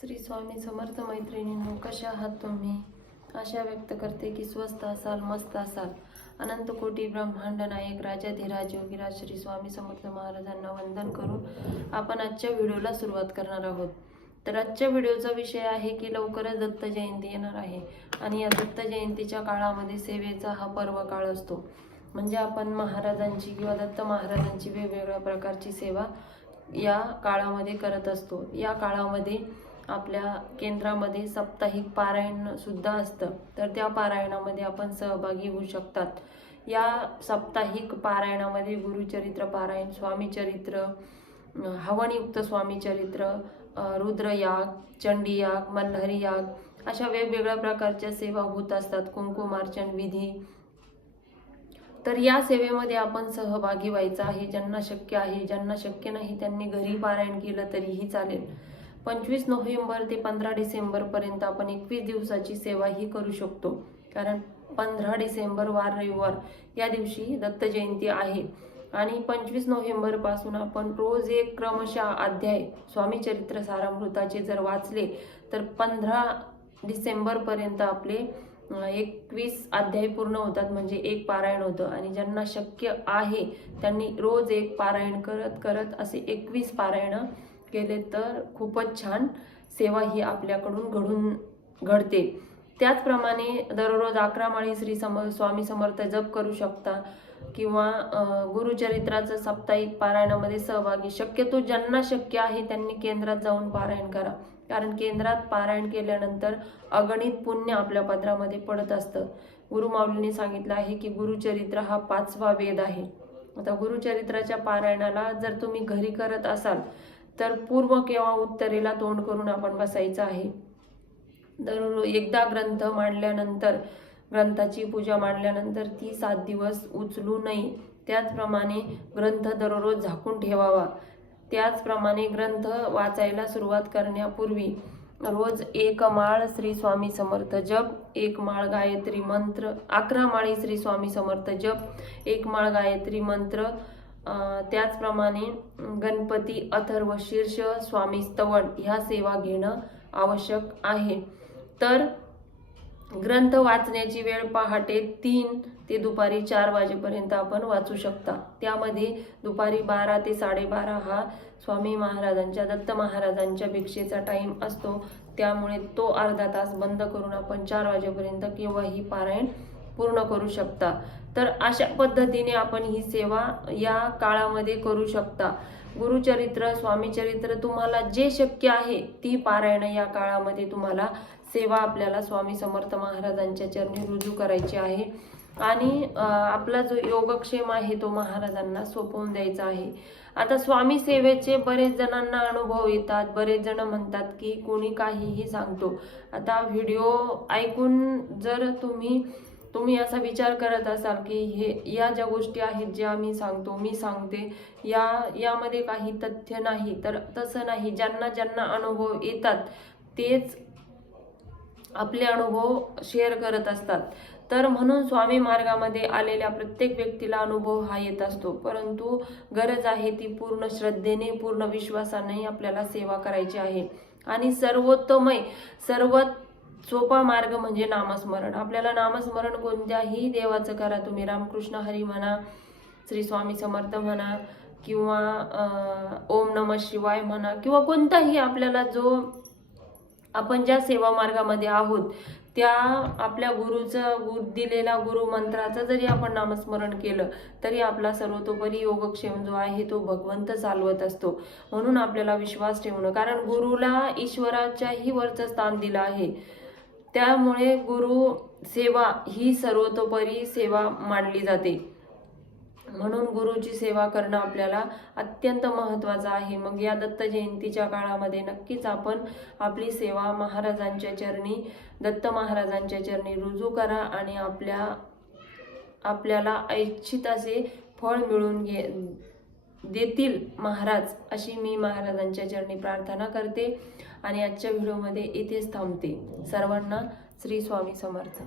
श्री स्वामी समर्थ मैत्रिणींनो कशा आहात तुम्ही? आशा व्यक्त करते की स्वस्त असाल मस्त असाल. अनंत कोटी ब्रह्मांड नायक राजाधिराज योगीराज श्री स्वामी समर्थ महाराजांना वंदन करून आपण आजच्या व्हिडिओला सुरुवात करणार आहोत. तर आजच्या व्हिडिओचा विषय आहे की लवकरच दत्त जयंती येणार आहे आणि या दत्त जयंतीच्या काळामध्ये सेवेचा हा पर्व काळ असतो. म्हणजे आपण महाराजांची किंवा दत्त महाराजांची वेगवेगळ्या प्रकारची सेवा या काळामध्ये करत असतो. या काळामध्ये आपल्या केंद्रामध्ये साप्ताहिक पारायण सुद्धा असतं. तर त्या पारायणामध्ये आपण सहभागी होऊ शकतात. या साप्ताहिक पारायणामध्ये गुरुचरित्र पारायण स्वामीचरित्र हवनयुक्त स्वामीचरित्र रुद्रयाग चंडीयाग मल्हारी याग अशा वेगवेगळ्या प्रकारच्या सेवा होत असतात. कुंकुमार्चन विधी. तर या सेवेमध्ये आपण सहभागी व्हायचं आहे. ज्यांना शक्य आहे ज्यांना शक्य नाही त्यांनी घरी पारायण केलं तरीही चालेल. पंचवीस नोव्हेंबर ते पंधरा डिसेंबरपर्यंत आपण एकवीस दिवसाची सेवा ही करू शकतो. कारण पंधरा डिसेंबर वार रविवार या दिवशी दत्त जयंती आहे. आणि पंचवीस नोव्हेंबरपासून आपण रोज एक क्रमशः अध्याय स्वामी चरित्र सारामृताचे जर वाचले तर पंधरा डिसेंबरपर्यंत आपले एकवीस अध्याय पूर्ण होतात. म्हणजे एक पारायण होतं. आणि ज्यांना शक्य आहे त्यांनी रोज एक पारायण करत करत असे एकवीस पारायण केले तर खूपच छान सेवा ही आपल्याकडून घडून घडते. त्याचप्रमाणे दररोज अकरा माळी श्री सम स्वामी समर्थ जप करू शकता किंवा गुरुचरित्राचं साप्ताहिक पारायणामध्ये सहभागी. शक्यतो ज्यांना शक्य आहे त्यांनी केंद्रात जाऊन पारायण करा. कारण केंद्रात पारायण केल्यानंतर अगणित पुण्य आपल्या पदरामध्ये पडत असतं. गुरुमाऊलीने सांगितलं आहे की गुरुचरित्र हा पाचवा वेद आहे. आता गुरुचरित्राच्या पारायणाला जर तुम्ही घरी करत असाल तर पूर्व किंवा उत्तरेला तोंड करून आपण बसायचं आहे. दररोज एकदा ग्रंथ मांडल्यानंतर ग्रंथाची पूजा मांडल्यानंतर ती सात दिवस उचलू नये. त्याचप्रमाणे ग्रंथ दररोज झाकून ठेवावा. त्याचप्रमाणे ग्रंथ वाचायला सुरुवात करण्यापूर्वी रोज एक माळ श्री स्वामी समर्थ जप एक माळ गायत्री मंत्र अकरा माळी श्री स्वामी समर्थ जप एक माळ गायत्री मंत्र त्याचप्रमाणे गणपती अथर्व शीर्ष स्वामी स्तवन ह्या सेवा घेणं आवश्यक आहे. तर ग्रंथ वाचण्याची वेळ पहाटे तीन ते दुपारी चार वाजेपर्यंत आपण वाचू शकता. त्यामध्ये दुपारी बारा ते साडेबारा हा स्वामी महाराजांच्या दत्त महाराजांच्या भिक्षेचा टाईम असतो. त्यामुळे तो अर्धा तास बंद करून आपण चार वाजेपर्यंत केव्हाही पारायण पूर्ण करू शकता. तर अशा पद्धतीने आपण ही सेवा या काळामध्ये करू शकता. गुरुचरित्र स्वामीचरित्र तुम्हाला जे शक्य आहे ती पारायण या काळामध्ये तुम्हाला सेवा आपल्याला स्वामी समर्थ महाराजांच्या चरणी रुजू करायची आहे. आणि आपला जो योगक्षेम आहे तो महाराजांना सोपवून द्यायचा आहे. आता स्वामी सेवेचे बरेच जणांना अनुभव येतात. बरेच जण म्हणतात की कोणी काहीही सांगतो. आता व्हिडिओ ऐकून जर तुम्ही तुम्ही असा विचार करत असाल की हे या ज्या गोष्टी आहेत ज्या मी सांगतो मी सांगते या यामध्ये काही तथ्य नाही तर तसं नाही. ज्यांना ज्यांना अनुभव येतात तेच आपले अनुभव शेअर करत असतात. तर म्हणून स्वामी मार्गामध्ये आलेल्या प्रत्येक व्यक्तीला अनुभव हा येत असतो. परंतु गरज आहे ती पूर्ण श्रद्धेने पूर्ण विश्वासाने आपल्याला सेवा करायची आहे. आणि सर्वोत्तमय सर्वात सोपा मार्ग म्हणजे नामस्मरण. आपल्याला नामस्मरण कोणत्याही देवाचं करा. तुम्ही रामकृष्ण हरी म्हणा श्री स्वामी समर्थ म्हणा किंवा ओम नम शिवाय म्हणा किंवा कोणताही आपल्याला जो आपण ज्या सेवा मार्गामध्ये आहोत त्या आपल्या गुरुचं गुरु दिलेला गुरु मंत्राचं जरी आपण नामस्मरण केलं तरी आपला सर्वतोपरी योगक्षेम जो आहे तो भगवंत चालवत असतो. म्हणून आपल्याला विश्वास ठेवणं. कारण गुरुला ईश्वराच्याही वरचं स्थान दिलं आहे. त्यामुळे गुरु सेवा ही सर्वतोपरी सेवा मानली जाते. म्हणून गुरुची सेवा करणं आपल्याला अत्यंत महत्त्वाचं आहे. मग या दत्त जयंतीच्या काळामध्ये नक्कीच आपण आपली सेवा महाराजांच्या चरणी दत्त महाराजांच्या चरणी रुजू करा आणि आपल्या आपल्याला ऐच्छित असे फळ मिळून घे देतील महाराज अशी मी महाराजांच्या चरणी प्रार्थना करते आणि आजच्या व्हिडिओमध्ये इथेच थांबते. सर्वांना श्री स्वामी समर्थ.